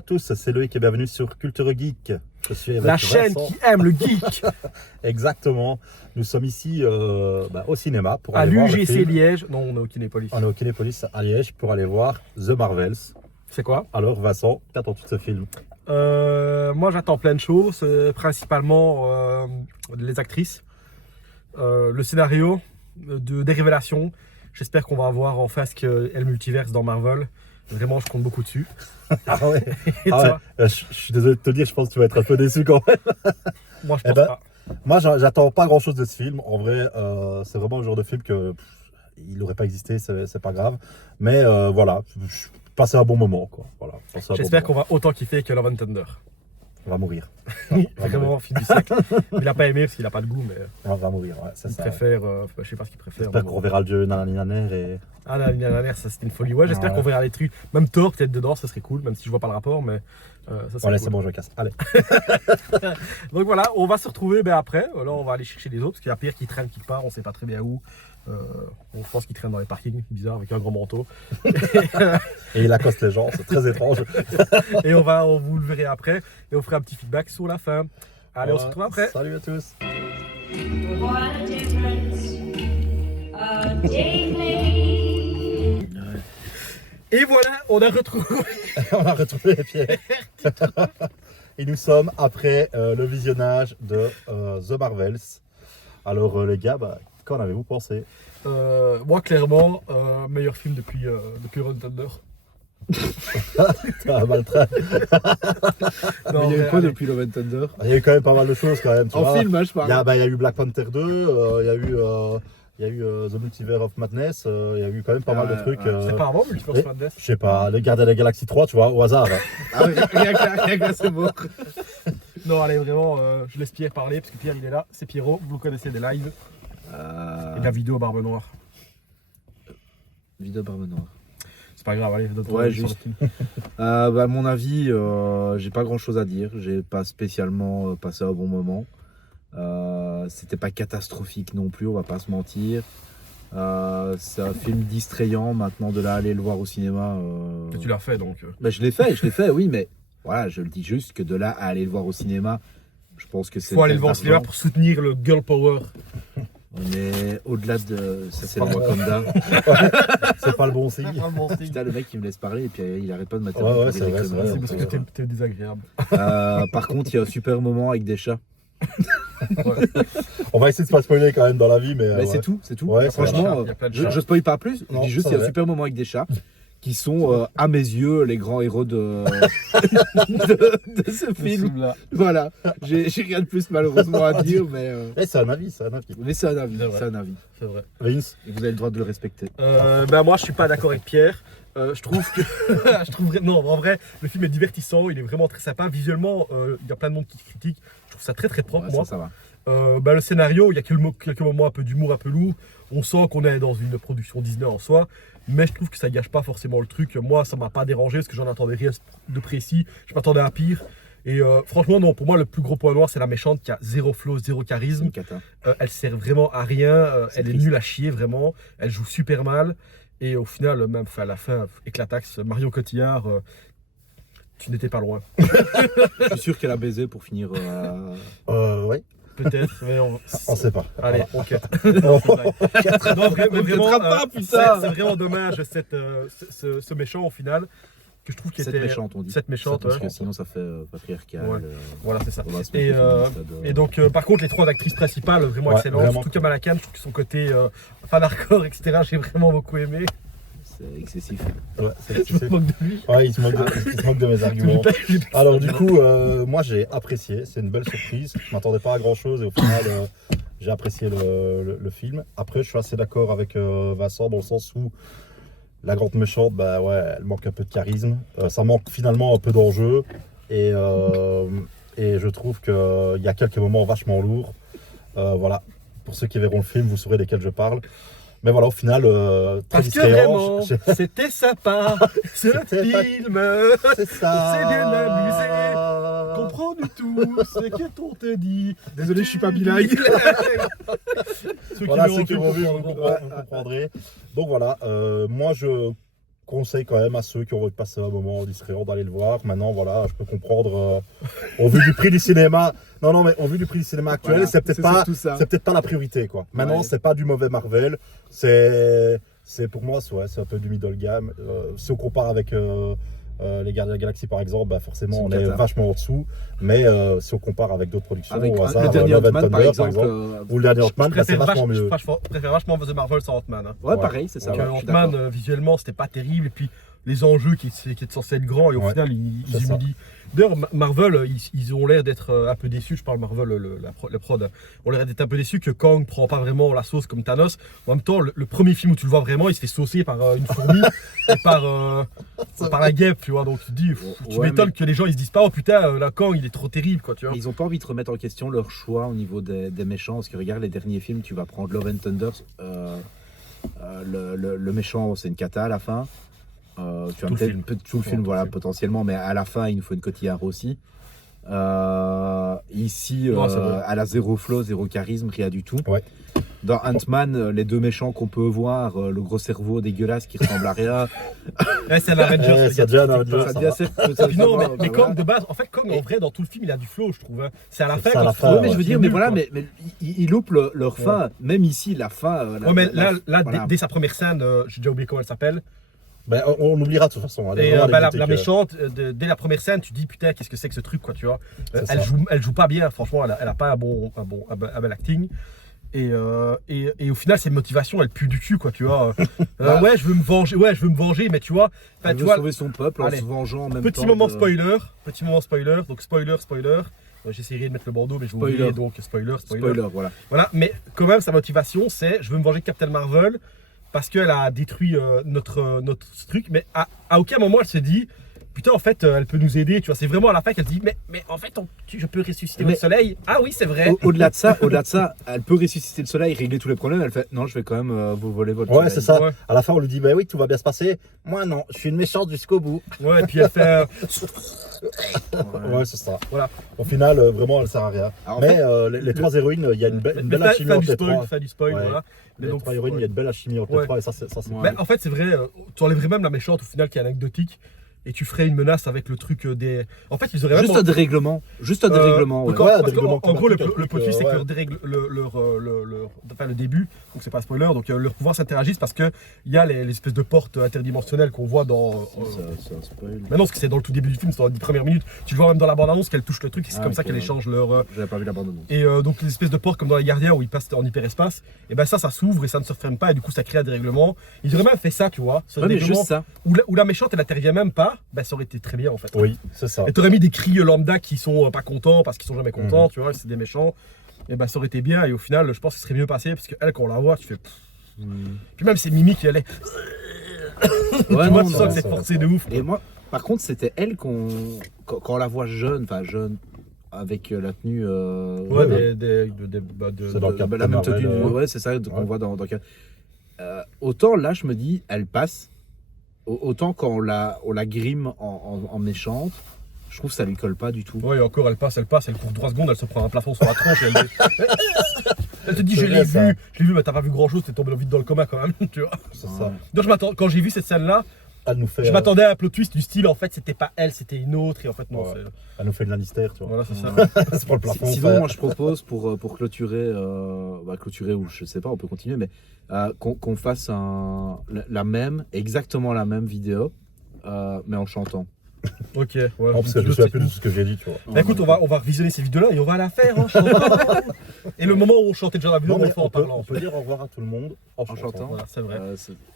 à tous, c'est Loïc et bienvenue sur Culture Geek. Je suis avec La chaîne Vincent. qui aime le geek. Exactement. Nous sommes ici au cinéma pour À aller voir le l'UGC film. Liège. Non, on est au Kinépolis. On est au Kinépolis à Liège pour aller voir The Marvels. C'est quoi? Alors Vincent, qu'attends-tu de ce film? Moi, j'attends plein de choses, principalement les actrices, le scénario, des révélations. J'espère qu'on va avoir enfin ce qu'est le multiverse dans Marvel. Vraiment, je compte beaucoup dessus. Ah ouais, Et toi? Je suis désolé de te dire, je pense que tu vas être un peu déçu quand même. Moi, je Eh pense ben, pas. Moi, j'attends pas grand-chose de ce film. En vrai, c'est vraiment le genre de film que il n'aurait pas existé, c'est pas grave. Mais voilà, passer un bon moment, quoi. Voilà, passer un bon J'espère qu'on moment. va autant kiffer que Love and Thunder. On va mourir. On va Vraiment, mourir. film du siècle. Il a pas aimé parce qu'il a pas de goût, mais On va mourir, ouais, c'est il ça. préfère. Je sais pas ce qu'il préfère. J'espère mais qu'on bon. reverra le dieu Nanani Naner et... Ah, la dernière, ça c'était une folie. Ouais, j'espère Ouais. qu'on verra les trucs. Même Thor, peut-être dedans, ça serait cool, même si je vois pas le rapport, mais ça serait Allez, cool. c'est bon, je casse. Allez. Donc voilà, on va se retrouver après. Là, on va aller chercher les autres parce qu'il y a Pierre qui traîne quelque part, on sait pas très bien où. On pense qu'il traîne dans les parkings, bizarre, avec un grand manteau. Et il accoste les gens, c'est très étrange. Et on vous le verrez après et on fera un petit feedback sur la fin. Allez, on se retrouve après. Salut à tous. What a difference a day made. Et voilà, on a retrouvé. On a retrouvé les pierres. Et nous sommes après le visionnage de The Marvels. Alors les gars, qu'en avez-vous pensé? Moi, clairement, meilleur film depuis Run Thunder. Ah, maltraite. Non, il y a eu mais quoi allez. depuis Love and Thunder? Il y a eu quand même pas mal de choses quand même. Tu En vois. film, hein, je Il y, parle. il y a eu Black Panther 2, il y a eu The Multiverse of Madness, il y a eu quand même pas mal de trucs. C'est pas avant Multiverse et- Madness? Je sais pas, les Gardiens de la Galaxie 3, tu vois, au hasard. Hein. Ah, rien que là, c'est mort. Non, allez, vraiment, je laisse Pierre parler parce que Pierre il est là, c'est Pierrot, vous le connaissez des lives et de la vidéo Barbe Noire. Vidéo Barbe Noire. C'est pas grave, allez, donne-toi Ouais, un avis sur le juste. film. À mon avis, j'ai pas grand chose à dire. J'ai pas spécialement passé un bon moment. C'était pas catastrophique non plus, on va pas se mentir. C'est un film distrayant. Maintenant, de là à aller le voir au cinéma. Que tu l'as fait donc. Je l'ai fait, oui, mais voilà, je le dis juste que de là à aller le voir au cinéma, je pense que c'est. Faut aller le une voir au perte cinéma d'argent. pour soutenir le girl power. On est au-delà de. Ça, c'est le pas bon. Wakanda. C'est pas le bon signe. Putain, le mec il me laisse parler et puis il arrête pas de Ouais, m'interrompre. ouais, c'est vrai, c'est vrai. C'est parce que t'es désagréable. Par contre, il y a un super moment avec des chats. On va essayer de pas spoiler quand même dans la vie, mais. Bah, ouais. c'est tout, c'est tout. Ouais, c'est Franchement, il y a plein de je chats. spoil pas plus. Je Non, dis juste c'est qu'il y a un vrai. super moment avec des chats qui sont, à mes yeux, les grands héros de ce film. Voilà. J'ai rien de plus malheureusement à dire, mais C'est un avis, c'est un avis. c'est un avis. C'est vrai. C'est un avis. C'est vrai. Vince, Et vous avez le droit de le respecter. Ben moi je suis pas d'accord avec Pierre. Je trouve que non, en vrai le film est divertissant, il est vraiment très sympa visuellement. Il y a plein de monde qui critique. Je trouve ça très très propre Ouais, moi. ça va. Ben, le scénario, il y a quelques moments un peu d'humour un peu lourd. On sent qu'on est dans une production Disney en soi, mais je trouve que ça gâche pas forcément le truc. Moi ça m'a pas dérangé parce que j'en attendais rien de précis. Je m'attendais à pire. Et franchement non, pour moi le plus gros point noir c'est la méchante qui a zéro flow, zéro charisme. Une cata. Elle sert vraiment à rien, elle est triste. nulle à chier vraiment, elle joue super mal et au final même à la fin éclataxe Marion Cotillard, tu n'étais pas loin. Je suis sûr qu'elle a baisé pour finir. ouais, Peut-être, mais on sait pas. allez, on cut. Voilà. Non, mais vraiment, quittera pas, putain. c'est vraiment dommage ce méchant au final que je trouve qu'il Cette était méchante, on dit. cette méchante, Parce ouais. que sinon ça fait patriarcal. Ouais. Voilà c'est ça. On va se Et, mettre au stade, Et donc, par contre, les trois actrices principales, vraiment Ouais, excellentes. vraiment. Surtout Kamala Khan, je trouve que son côté fan hardcore, etc., j'ai vraiment beaucoup aimé. c'est excessif. Ouais, Je me moque de lui. Ouais, il se moque de mes arguments. Alors du coup, moi j'ai apprécié, c'est une belle surprise. Je m'attendais pas à grand chose et au final j'ai apprécié le film. Après je suis assez d'accord avec Vincent dans le sens où la grande méchante, bah ouais, elle manque un peu de charisme. Ça manque finalement un peu d'enjeu et je trouve qu'il y a quelques moments vachement lourds. Voilà, pour ceux qui verront le film, vous saurez desquels je parle. Mais voilà, au final, très Parce que distrayant. vraiment, c'était sympa, ce C'était pas- film. C'est ça. C'est bien amusé. Comprends du tout ce que on te dit. Désolé, je suis pas bilingue. Ceux Voilà, qui ceux qui l'ont l'ont vu, vu vous comprendrez. Donc voilà, moi je conseille quand même à ceux qui ont envie de passer un moment distrayant d'aller le voir. Maintenant, voilà, je peux comprendre, au vu du prix du cinéma. Non, mais au vu du prix du cinéma actuel, Voilà, c'est peut-être pas la priorité, quoi. Maintenant, Ouais. c'est pas du mauvais Marvel. C'est pour moi, c'est un peu du middle game. Si on compare avec les Gardiens de la Galaxie, par exemple, bah forcément, C'est on une est cata. vachement en dessous. Mais si on compare avec d'autres productions, Avec au hasard, le dernier Love and Ant-Man, par Thunder, exemple. ou le dernier Ant-Man, bah, c'est préfère vachement mieux. je préfère vachement The Marvel sans Ant-Man. Hein. Ouais, Ouais. pareil, c'est ça. Donc, ouais, je suis Ant-Man, d'accord. visuellement, c'était pas terrible. Et puis, les enjeux qui étaient censés être grands, et au Ouais, final, ils c'est ça. humilient. D'ailleurs, Marvel, ils ont l'air d'être un peu déçus. Je parle Marvel, le prod. On l'air d'être un peu déçus que Kang prend pas vraiment la sauce comme Thanos. En même temps, le premier film où tu le vois vraiment, il se fait saucer par une fourmi et par la guêpe, tu vois. Donc, tu te dis, tu Ouais, m'étonnes mais- que les gens ils se disent pas, oh putain, la Kang, il est trop terrible, quoi, tu vois. Ils ont pas envie de remettre en question leur choix au niveau des méchants. Parce que regarde les derniers films, tu vas prendre Love and Thunder. Le méchant, c'est une cata à la fin. Tu vas Tout le peut-être film. tout le film, tout voilà, le film. potentiellement, mais à la fin, il nous faut une cotillard aussi. Ici, Non, c'est vrai. elle a zéro flow, zéro charisme, rien du tout. Ouais. Dans Ant-Man, les deux méchants qu'on peut voir, le gros cerveau dégueulasse qui ressemble à rien. C'est un Avengers. Eh, les ça gars, devient un c'est Avengers, pas- ça devient va. assez- Et puis non, mais voilà. Kang de base, en fait, Kang en vrai, dans tout le film, il a du flow, je trouve. Hein. C'est à la C'est fin ça, à quand la il se fin, retrouve, Ouais, mais je veux c'est dire, mais nul, voilà, quoi. mais ils loupent leur fin. Même ici, la fin. Ouais, mais là, voilà. dès sa première scène, j'ai déjà oublié comment elle s'appelle. Ben, on oubliera de toute façon. Elle est Et vraiment bah, limite la que- méchante, dès la première scène, tu dis putain, qu'est-ce que c'est que ce truc, quoi, tu vois. C'est Elle ça. joue pas bien, franchement, elle a pas un bel acting. Et au final, ses motivations, elles puent du cul, quoi, tu vois. Ouais, je veux me venger, mais tu vois. Enfin, Elle tu veut vois, sauver son peuple en allez. se vengeant en même temps. petit moment spoiler, donc spoiler. J'essaierai de mettre le bandeau, mais je vais Spoiler. oublier, donc spoiler. Spoiler, voilà. Voilà, mais quand même, sa motivation, c'est je veux me venger de Captain Marvel parce qu'elle a détruit notre truc, mais à aucun moment elle se dit putain, en fait, elle peut nous aider, tu vois. C'est vraiment à la fin qu'elle se dit mais en fait, je peux ressusciter Mais- le soleil. Ah oui, c'est vrai. Au-delà de ça, elle peut ressusciter le soleil, régler tous les problèmes. Elle fait non, je vais quand même vous voler votre Ouais, soleil. c'est ça. Ouais. À la fin, on lui dit, bah oui, tout va bien se passer. Moi, non, je suis une méchante jusqu'au bout. Ouais, et puis elle fait. Ouais, c'est ça. Voilà. Au final, vraiment, elle sert à rien. Alors, en Mais fait, les trois héroïnes, il y a une belle Mais alchimie entre les trois. fin du spoil, Ouais. voilà. Mais Les donc, trois héroïnes, il y a une belle alchimie entre Ouais. les trois. Et ça, c'est Ouais. Mais en fait, c'est vrai, tu enlèverais même la méchante au final qui est anecdotique. Et tu ferais une menace avec le truc des. En fait, ils auraient Juste vraiment. un dérèglement. Juste un dérèglement. Donc, ouais. Ouais, un parce qu'en- dérèglement en gros, le climatique, un plot truc, twist, c'est ouais. que enfin, le début, donc c'est pas un spoiler, donc leurs pouvoirs s'interagissent parce que il y a les espèces de portes interdimensionnelles qu'on voit dans. C'est un spoil. Mais non, parce que c'est dans le tout début du film, c'est dans les 10 premières minutes. Tu le vois même dans la bande-annonce qu'elle touche le truc, et c'est Ah, comme ça ok, qu'elle ouais. échange leur. J'avais pas vu l'abandon. Et donc les espèces de portes comme dans les Gardiens où ils passent en hyperespace, et ben ça s'ouvre et ça ne se referme pas, et du coup ça crée un dérèglement. Ils auraient même fait ça, tu vois, sur un Ouais, mais dérèglement juste ça. où la méchante elle intervient même pas, ben ça aurait été très bien en fait. Oui, c'est ça. Et t'aurais mis des cris lambda qui sont pas contents parce qu'ils sont jamais contents, Mhm. tu vois, c'est des méchants. Et ben ça aurait été bien, et au final, je pense que ce serait mieux passé parce qu'elle, quand on la voit, tu fais. Puis même ses mimiques, elle est. Ouais, tu vois, non, tu non, sens que c'est ça- forcé de ouf. Et moi, par contre, c'était elle quand on la voit jeune, enfin jeune, avec la tenue. Ouais, C'est dans le Captain la même Marvel, tenue. ouais. Ouais, c'est ça qu'on Ouais. voit dans. Autant là, je me dis, elle passe. Autant quand on la grime en méchante, je trouve que ça lui colle pas du tout. Ouais, et encore, elle passe, elle court 3 secondes, elle se prend un plafond sur la tronche et elle te dit, C'est je vrai, l'ai ça. vu, mais t'as pas vu grand chose, t'es tombé vite dans le coma quand même, tu vois. C'est ça. Donc quand j'ai vu cette scène-là, Elle nous fait, je m'attendais à un plot twist du style, en fait, c'était pas elle, c'était une autre, et en fait, non, Ouais. c'est. elle nous fait de Lannister, tu vois. Voilà, c'est ça. C'est pour le plafond. Sinon, frère. moi, je propose pour clôturer, clôturer ou je sais pas, on peut continuer, mais qu'on fasse exactement la même vidéo, mais en chantant. Ok, ouais. Non, parce que je me souviens plus de ce que j'ai dit, tu vois. Bah, écoute, on va revisionner ces vidéos-là et on va la faire en chantant. Et le moment où on chantait déjà dans la vidéo, Non, on le mais fait en parlant. on peut dire au revoir à tout le monde en En chantant. chantant. Voilà, c'est vrai.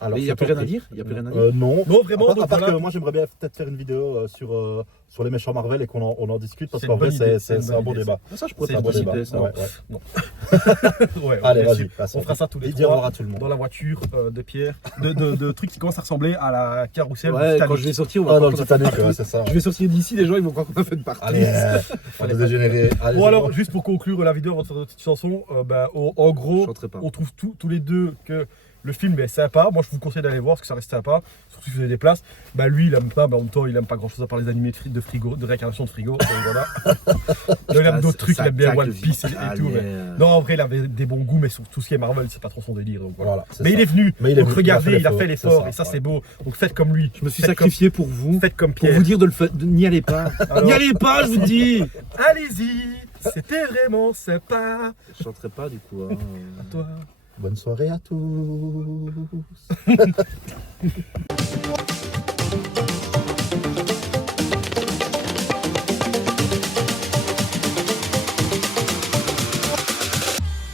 Alors, Mais il n'y a c'est plus rien à compris. dire. Il y a plus rien à dire. Non. Non, vraiment, À donc part voilà. que moi j'aimerais bien peut-être faire une vidéo sur les méchants Marvel et qu'on en discute parce C'est qu'en une vrai bonne idée, c'est c'est une un bonne bon idée, débat. Ça, je pourrais C'est C'est un une bon bonne débat. idée, ça. Ouais, ouais. Ouais, Allez, bien vas-y. sûr. passe. On fera ça tous les Dis au revoir trois à tout le monde. dans la voiture de Pierre, de trucs qui commencent à ressembler à la carrousel du Ouais, Titanic. quand je vais sortir, on va Ah, croire dans le qu'on a fait Titanic, une ouais, partie. c'est ça. Je vais sortir d'ici, les gens ils vont croire qu'on a fait une partie. Allez, on va dégénérer. Allez, Bon c'est alors, bon. juste pour conclure la vidéo avant de faire notre petite chanson, en gros, Je chanterai pas. on trouve tous les deux que Le film est sympa, moi je vous conseille d'aller voir parce que ça reste sympa, surtout si vous avez des places. Bah lui il aime pas, mais en même temps il aime pas grand chose à part les animés de frigo, de réincarnation de frigo. Donc voilà. Il aime d'autres trucs, il aime bien One Piece et tout. Mais... Non, en vrai il avait des bons goûts, mais sur tout ce qui est Marvel c'est pas trop son délire. Donc voilà. Mais il est venu, donc regardez, il a fait l'effort et ça c'est beau. Donc faites comme lui. Je me suis sacrifié pour vous. Faites comme Pour Pierre. vous dire n'y allez pas. N'y allez pas, je vous dis. Allez-y, c'était vraiment sympa. Je chanterai pas du coup. Hein. À toi. Bonne soirée à tous.